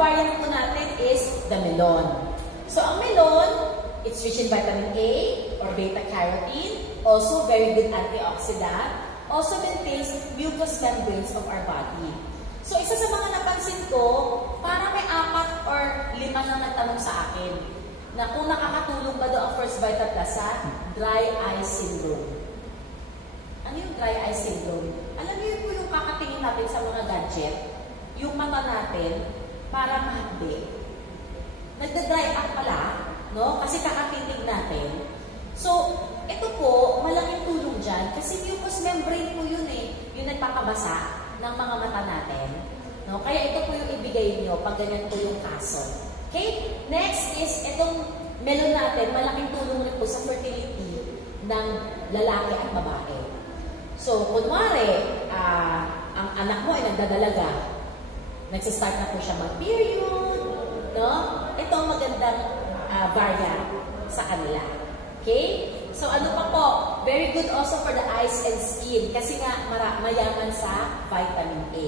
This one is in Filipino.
variant po natin is the melon. So, ang melon, it's rich in vitamin A or beta-carotene, also very good antioxidant, also maintains mucous membranes of our body. So, isa sa mga napansin ko, parang may 4 or 5 na nagtanong sa akin na kung nakakatulong ba daw ang First Vita Plus sa dry eye syndrome. Ano yung dry eye syndrome? Alam niyo po yung kakatingin natin sa mga gadget, yung mata natin, para mahapdi. Nagda-dry up pala, no? Kasi kakatingin natin. So, ito po, malaking tulong dyan. Kasi mucous membrane po yun eh. Yung nagpapabasa ng mga mata natin. No? Kaya ito po yung ibigay nyo pag ganyan po yung kaso. Okay? Next is, itong melon natin, malaking tulong rin po sa fertility ng lalaki at babae. So, kunwari, ang anak mo ay nagdadalaga. Nagsistart na po siya mag-period. No? Ito ang magandang variant sa kanila. Okay? So, ano pa po? Very good also for the eyes and skin kasi nga mayaman sa vitamin A.